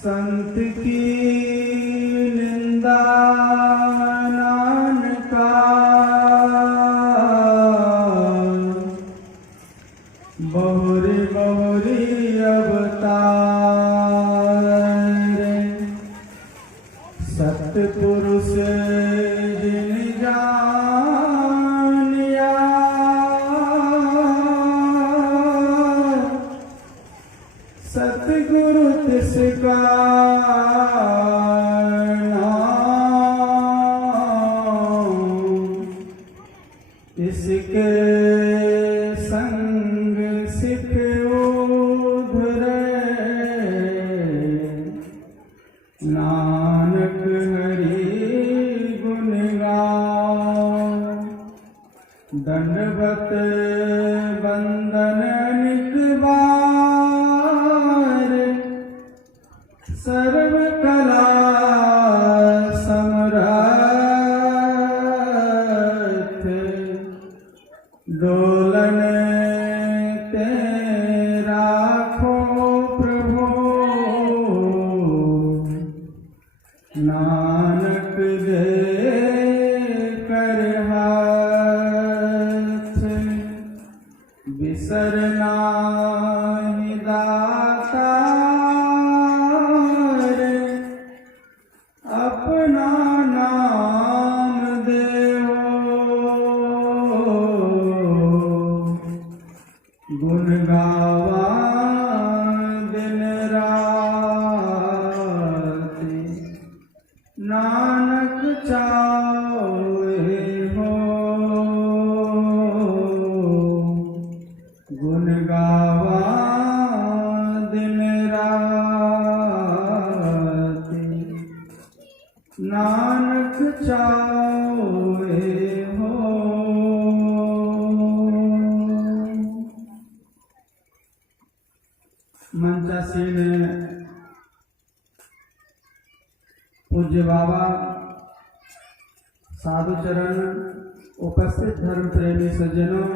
संत की निंदा नानका, बहुरी बहुरी अवतार। सतपुरुष जिन जानिया, सतगुरु तिसका नाम। इसके संग सिख उधरे, नानक हरि गुण गाओ। दंडवत बंदन अनेक बार, सर्व कला समरथ। डोलन ते राखो प्रभु, नानक दे कर हाथ। बिसरना ही दातार, अपना नाम देवो। गुण गावा दिन रात, नानक चाहे हो। गुण गावा दिन रात, नानक चाहे हो। मंचासीन पूज्य बाबा, साधु चरण, उपस्थित धर्म प्रेमी सज्जनों,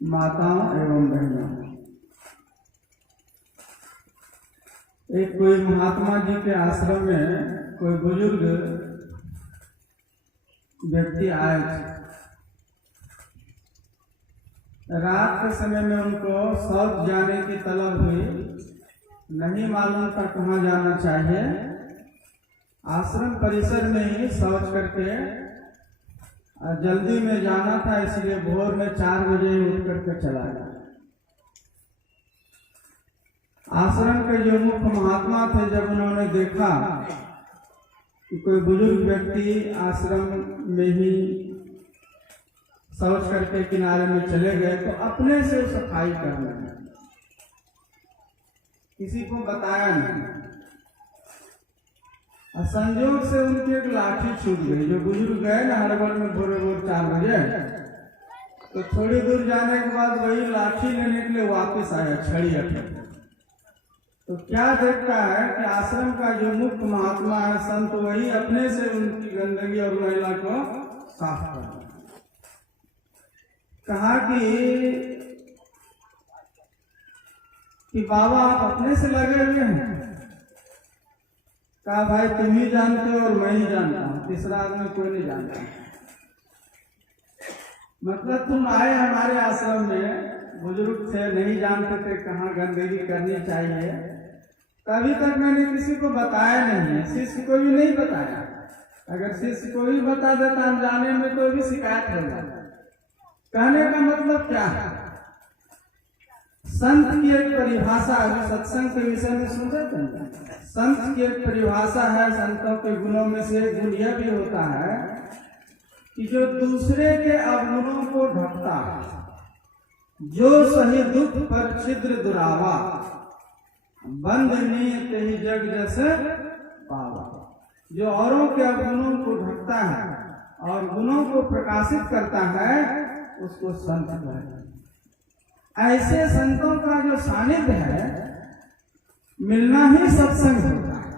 माताओं एवं बहनों, एक कोई महात्मा जी के आश्रम में कोई बुजुर्ग व्यक्ति आए थे। रात के समय में उनको शौच जाने की तलब हुई, नहीं मालूम था कहाँ जाना चाहिए। आश्रम परिसर में ही शौच करके जल्दी में जाना था, इसलिए भोर में 4 बजे उठ करके चला गया। आश्रम के जो मुख्य महात्मा थे, जब उन्होंने देखा कि कोई बुजुर्ग व्यक्ति आश्रम में ही शौच करके किनारे में चले गए, तो अपने से सफाई करने लगे, किसी को बताया नहीं। संयोग से उनकी एक लाठी छूट गई। जो बुजुर्ग गए ना हड़बड़ में भोर 4 बजे, तो थोड़ी दूर जाने के बाद वही लाठी लेने के लिए वापस आया, छड़ी अटक। तो क्या देखता है कि आश्रम का जो मुख्य महात्मा है, संत, वही अपने से उनकी गंदगी और मैला को साफ कर। कहा कि बाबा आप अपने से लगे हुए हैं। कहा भाई तुम ही जानते हो और मैं ही जानता हूं, तीसरा आदमी कोई नहीं जानता। मतलब तुम आए हमारे आश्रम में, बुजुर्ग थे, नहीं जानते थे कहाँ गंदगी करनी चाहिए। तभी तक मैंने किसी को बताया नहीं है, शिष्य को भी नहीं बताया। अगर शिष्य को भी बता देता अनजाने में तो भी शिकायत हो जाता। कहने का मतलब क्या है? संत की एक परिभाषा, अभी सत्संग के विषय में सुनते थे। संत की एक परिभाषा है, संतों के गुणों में से एक गुण यह भी होता है कि जो दूसरे के अवगुणों को ढकता है। जो सही दुख पर छिद्र दुरावा, बंद नीयत ही जग जैसे पावा। जो औरों के अवगुणों को ढकता है और गुणों को प्रकाशित करता है, उसको संत कहते हैं। ऐसे संतों का जो सानिध्य है, मिलना ही सत्संग होता है।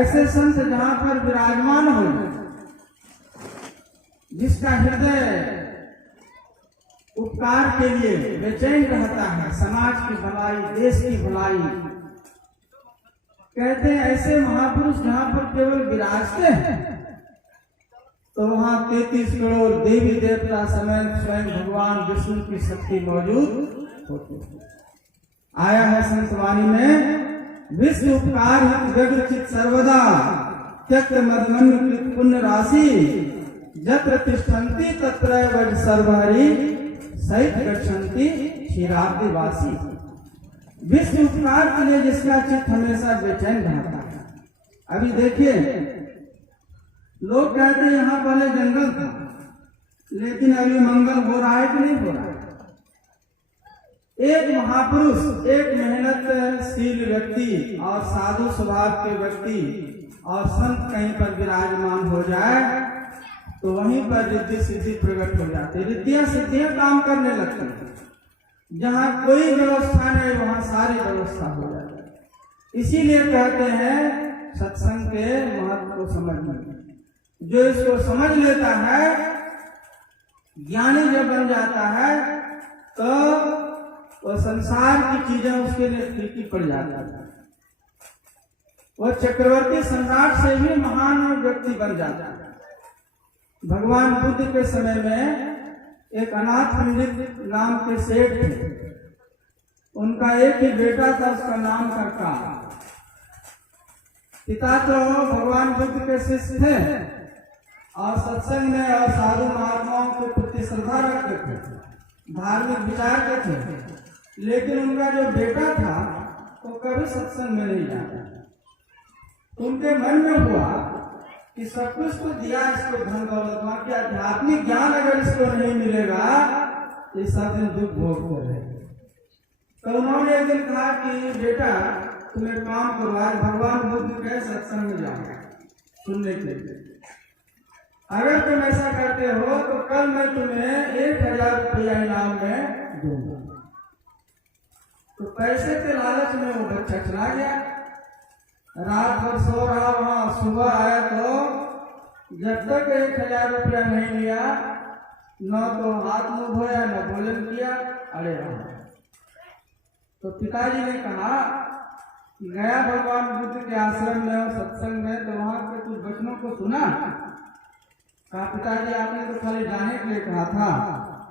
ऐसे संत जहां पर विराजमान हो, जिसका हृदय उपकार के लिए बेचैन रहता है, समाज की भलाई, देश की भलाई, कहते हैं ऐसे महापुरुष जहाँ पर केवल विराजते हैं तो वहाँ 33 करोड़ देवी देवता समेत स्वयं भगवान विष्णु की शक्ति मौजूद होती है। आया है संतवाणी में, विश्व उपकार व्यग्र चित सर्वदा त्यक्त मधुमन्यु कृत पुण्य राशि जत्र तिष्ठन्ति तत्र वज सर्वहरि सहित गच्छन्ति क्षीराब्दिवासी। विश्व उपकार के लिए जिसका चित्त हमेशा बेचैन रहता है। अभी देखिए, लोग कहते हैं यहाँ पहले जंगल था, लेकिन अभी मंगल हो रहा है कि नहीं हो रहा है? एक महापुरुष, एक मेहनतशील व्यक्ति और साधु स्वभाव के व्यक्ति और संत कहीं पर विराजमान हो जाए तो वहीं पर रिद्धि सिद्धि प्रकट हो जाती है। रिद्धियां सिद्धियां काम करने लगती है। जहाँ कोई व्यवस्था नहीं वहाँ सारी व्यवस्था हो जाती है। इसीलिए कहते हैं सत्संग के महत्व को समझना। जो इसको समझ लेता है, ज्ञानी जब बन जाता है तो वो संसार की चीजें उसके लिए फीकी पड़ जाती है। वो चक्रवर्ती सम्राट से भी महान व्यक्ति बन जाता है। भगवान बुद्ध के समय में एक अनाथ पंडित नाम के सेठ थे। उनका एक ही बेटा था, उसका नाम करका। पिता तो भगवान बुद्ध के शिष्य थे और सत्संग में और साधु महात्माओं के प्रति श्रद्धा रखते थे, धार्मिक विचार के थे। लेकिन उनका जो बेटा था वो कभी सत्संग में नहीं जाता। उनके मन में हुआ कि सब कुछ तो दिया इसको धन दौलत कि आध्यात्मिक ज्ञान अगर इसको नहीं मिलेगा तो ये सब दिन दुख भोगते रहेगा। तो उन्होंने एक दिन कहा कि बेटा तुम एक काम करो, आज भगवान बुद्ध के सत्संग में जाओ सुनने के लिए। अगर तुम ऐसा करते हो तो कल मैं तुम्हें 1000 रुपया इनाम में दूंगा। तो पैसे के लालच में वो बच्चा चला गया। रात भर सो रहा वहां, सुबह आया तो जब तक 1000 रुपया नहीं लिया, न तो हाथ मुंह धोया न भोजन किया, अड़े रहा। तो पिताजी ने कहा कि गया भगवान बुद्ध के आश्रम में और सत्संग में तो वहां के कुछ वचनों को सुना। कहा पिताजी आपने तो खाली जाने के लिए कहा था,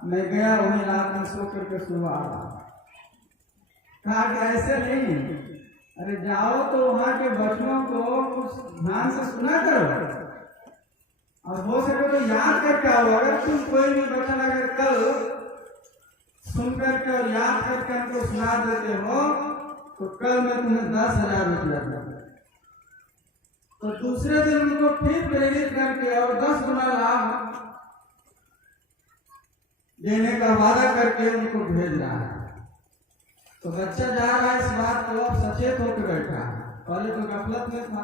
मैं गया वहीं रात में सो करके सुबह आ रहा। कहा कि ऐसे नहीं, अरे जाओ तो वहां के वचनों को कुछ ध्यान से सुना करो और हो सके तो याद करके आओ। अगर तुम कोई भी वचन अगर कल सुन करके और याद करके हमको सुना देते हो तो कल मैं तुम्हें 10,000 रुपया दूंगा। तो दूसरे दिन उनको फिर प्रेरित करके और 10 गुना लाभ देने का वादा करके उनको भेज रहा है। तो बच्चा जा रहा है इस बात को अब सचेत होकर बैठा। पहले तो गफलत में था,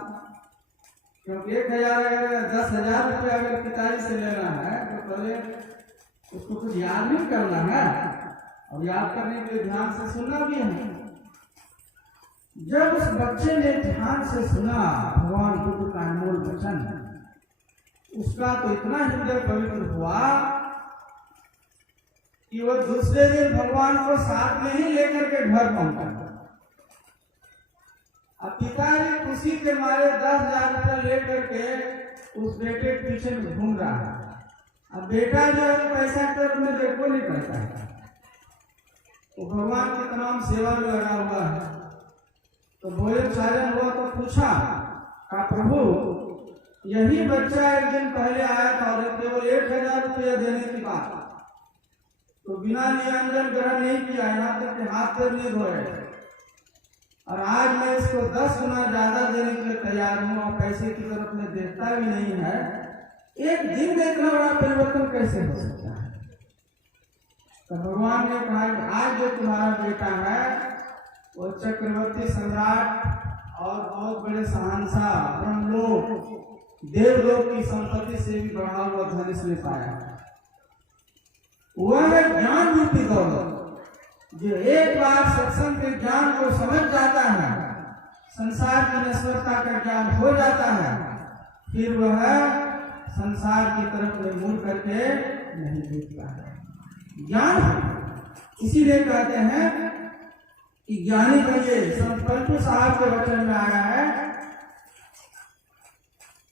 क्योंकि 10,000 रुपया अगर पिताजी से लेना है तो पहले उसको कुछ याद नहीं करना है और याद करने के लिए ध्यान से सुनना भी है। जब उस बच्चे ने ध्यान से सुना भगवान बुद्ध का अनमोल वचन, उसका तो इतना हृदय पवित्र हुआ कि वो दूसरे दिन भगवान को साथ में ही लेकर के घर पहुंचा। अब पिताजी खुशी के मारे 10,000 रुपया लेकर के उस बेटे के पीछे घूम रहा है। अब बेटा जो है पैसा तो अपने देखो नहीं करता है, वो भगवान की तमाम सेवा में लगा हुआ है। तो भोजन साजन हुआ तो पूछा, कहा प्रभु यही बच्चा एक दिन पहले आया था और केवल 1000 रुपया देने की बात, तो बिना नियंत्रण ग्रहण नहीं किया, यहाँ तक कि हाथ पैर नहीं धोए, और आज मैं इसको 10 गुना ज्यादा देने के लिए तैयार हूँ और पैसे की तरफ में देखता भी नहीं है। एक दिन में इतना बड़ा परिवर्तन कैसे हो सकता है? तो भगवान ने कहा कि आज जो तुम्हारा बेटा है वो चक्रवर्ती सम्राट और बहुत बड़े शहंशाह ब्रह्मलोक देवलोक की संपत्ति से भी बढ़ा हुआ धन इसने पाया। वह है ज्ञान रूपी दौलत। जो एक बार सत्संग के ज्ञान को समझ जाता है, संसार की नश्वरता का ज्ञान हो जाता है, फिर वह संसार की तरफ में मुड़ करके नहीं देखता है। ज्ञान इसीलिए कहते हैं कि ज्ञानी बनिए। संत पलटू साहब के वचन में आया है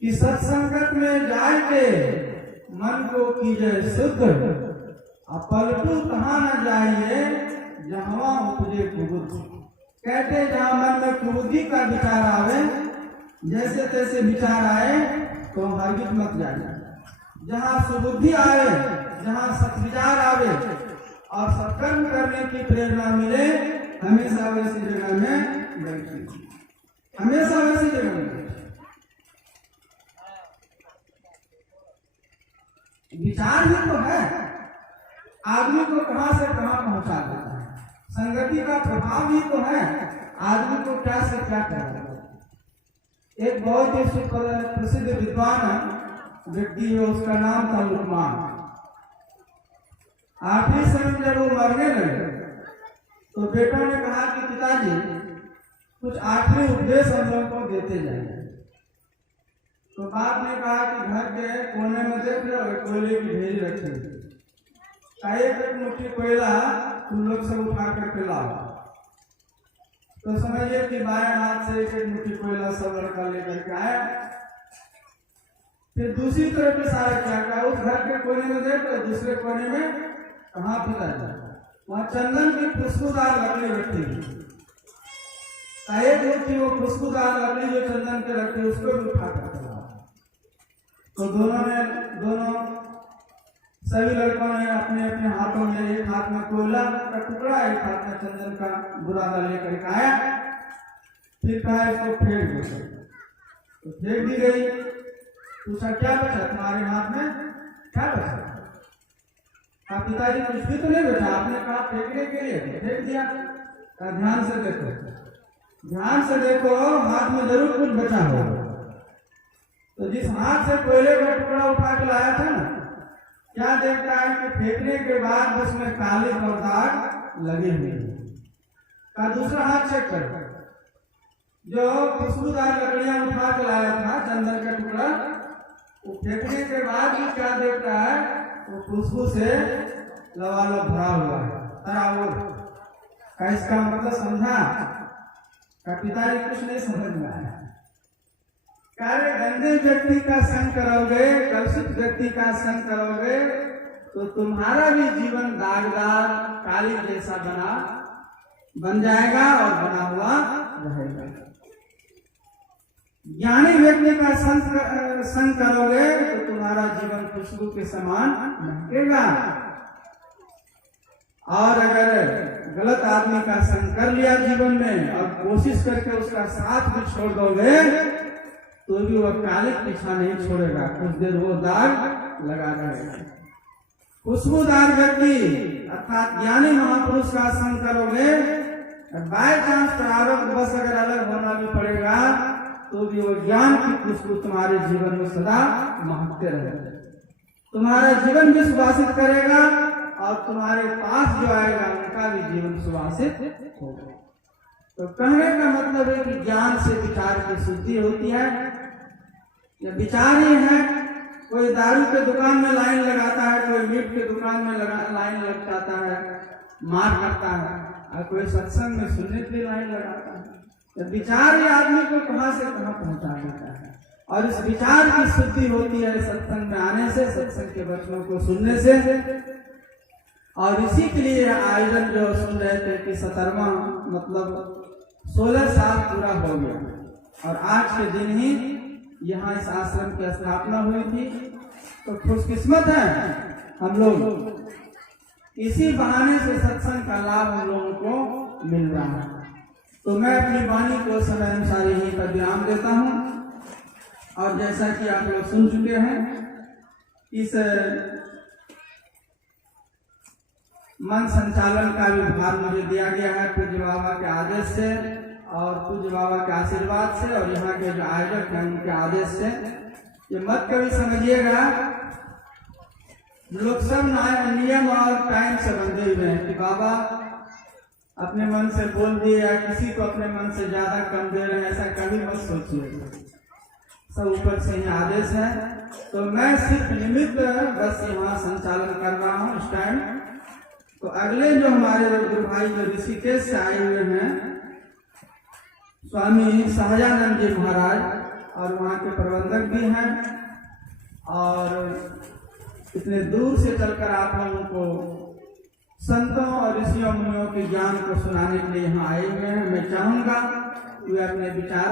कि सत्संगत में जाय के मन को कीजिए शुद्ध, और पलटू कहाँ न जाइए जहाँ उपजे कुबुद्धि। कहते जहाँ मन में कुबुद्धि का विचार आवे, जैसे तैसे विचार आए तो हरगिज मत जाइए। जहाँ सुबुद्धि आवे, जहाँ सत्विचार आवे और सत्कर्म करने की प्रेरणा मिले, हमेशा वैसी जगह में बैठिए, हमेशा वैसी जगह में। विचार ही तो है आदमी को कहां से कहां पहुंचा देता है, संगति का प्रभाव ही तो है आदमी को क्या से क्या कर देता है। एक बहुत ही प्रसिद्ध विद्वान व्यक्ति है, उसका नाम था लुकमान। 8वीं समय जब वो मरने लगे तो बेटों ने कहा कि पिताजी कुछ आखिरी उपदेश हम लोग को देते जाएंगे। तो बाप ने कहा कि घर के कोने में देख लो, कोयले की ढेरी रखी, एक मुट्ठी कोयला तुम लोग से उठा करके लाओ। तो समझिए कि बाएं हाथ से एक मुट्ठी कोयला सब लड़का लेकर के आया, फिर दूसरी तरफ इशारा किया, उस घर के कोने में देख लो, दूसरे कोने में कहाँ पिताजी, वहां चंदन की खुशबूदार लकड़ी रखी हुई, एक मुट्ठी वो खुशबूदार लकड़ी जो चंदन के रखी उसको भी उठा करके लाओ। तो दोनों सभी लड़कों ने अपने अपने हाथों में, एक हाथ में कोयला का टुकड़ा, एक हाथ में चंदन का बुरादा लेकर आया, फिर कहा इसको फेंक दो। तो फेंक दी गई। पूछा क्या बचा तुम्हारे हाथ में, क्या बचा? कहा पिताजी कुछ भी तो नहीं बचा, आपने कहा फेंकने के लिए, फेंक दिया। कहा ध्यान से देखो, ध्यान से देखो, हाथ में जरूर कुछ बचा होगा। तो जिस हाथ से कोयले का टुकड़ा उठा के लाया था ना, क्या देखता है कि फेंकने के बाद उसमें काले और दाग लगे हुए हैं। का दूसरा हाथ चेक कर, जो खुशबूदार लकड़ियां उठा के लाया था चंदन का टुकड़ा, वो फेंकने के बाद भी क्या देखता है, वो खुशबू से लबालब भरा हुआ है, तरावुर का। इसका मतलब समझा? का पिताजी कुछ नहीं समझ में आया। कार्य गंदे व्यक्ति का संग करोगे, कलुषित व्यक्ति का संग करोगे तो तुम्हारा भी जीवन दागदार काली जैसा बन जाएगा और बना हुआ रहेगा। ज्ञानी व्यक्ति का संग करोगे तो तुम्हारा जीवन खुशबू के समान महकेगा। और अगर गलत आदमी का संग कर लिया जीवन में और कोशिश करके उसका साथ भी छोड़ दोगे तो भी वह काले पीछा नहीं छोड़ेगा, कुछ देर वो दाग लगा रहेगा। खुशबूदार व्यक्ति अर्थात ज्ञानी महापुरुष का संग करोगे, बाय चांस प्रारब्ध बस अगर अलग होना भी पड़ेगा तो भी वो ज्ञान की खुशबू तुम्हारे जीवन में सदा महकते रहेगा, तुम्हारा जीवन भी सुवासित करेगा और तुम्हारे पास जो आएगा उनका भी जीवन सुवासित होगा। तो कहने का मतलब है कि ज्ञान से विचार की शुद्धि होती है। ये विचार ही है, कोई दारू के दुकान में लाइन लगाता है, कोई मीट के दुकान में लाइन लग जाता है, मार करता है, और कोई सत्संग में सुनने के लिए लाइन लगाता है। तो विचार ही आदमी को कहां से कहां पहुंचा देता है, और इस विचार की शुद्धि होती है सत्संग में आने से, सत्संग के वचनों को सुनने से। और इसी के लिए आयोजन जो सुन रहे थे कि 17वां मतलब 16 साल पूरा हो गया और आज के दिन ही यहाँ इस आश्रम की स्थापना हुई थी। तो खुशकिस्मत है हम लोग, इसी बहाने से सत्संग का लाभ हम लोगों को मिल रहा है। तो मैं अपनी वाणी को समय अनुसार यहीं पर विराम देता हूँ। और जैसा कि आप लोग सुन चुके हैं, इस मन संचालन का भी भार मुझे दिया गया है पूज्य बाबा के आदेश से और पूज्य बाबा के आशीर्वाद से और यहाँ के जो आयोजक हैं उनके आदेश से। ये मत कभी समझिएगा, लोग सब नियम और टाइम से बंधे हुए हैं कि बाबा अपने मन से बोल दिए या किसी को अपने मन से ज्यादा कम दे रहे हैं, ऐसा कभी मत सोचिएगा। सब ऊपर से ही आदेश है। तो मैं सिर्फ निमित्त बस यहाँ संचालन कर रहा हूँ इस टाइम। तो अगले जो हमारे गुरु भाई जो ऋषिकेश से आए हुए हैं, स्वामी सहजानंद जी महाराज, और वहाँ के प्रबंधक भी हैं, और इतने दूर से चलकर आप लोगों को संतों और ऋषियों मुनियों के ज्ञान को सुनाने के लिए यहाँ आए हुए हैं। मैं चाहूँगा कि वे अपने विचार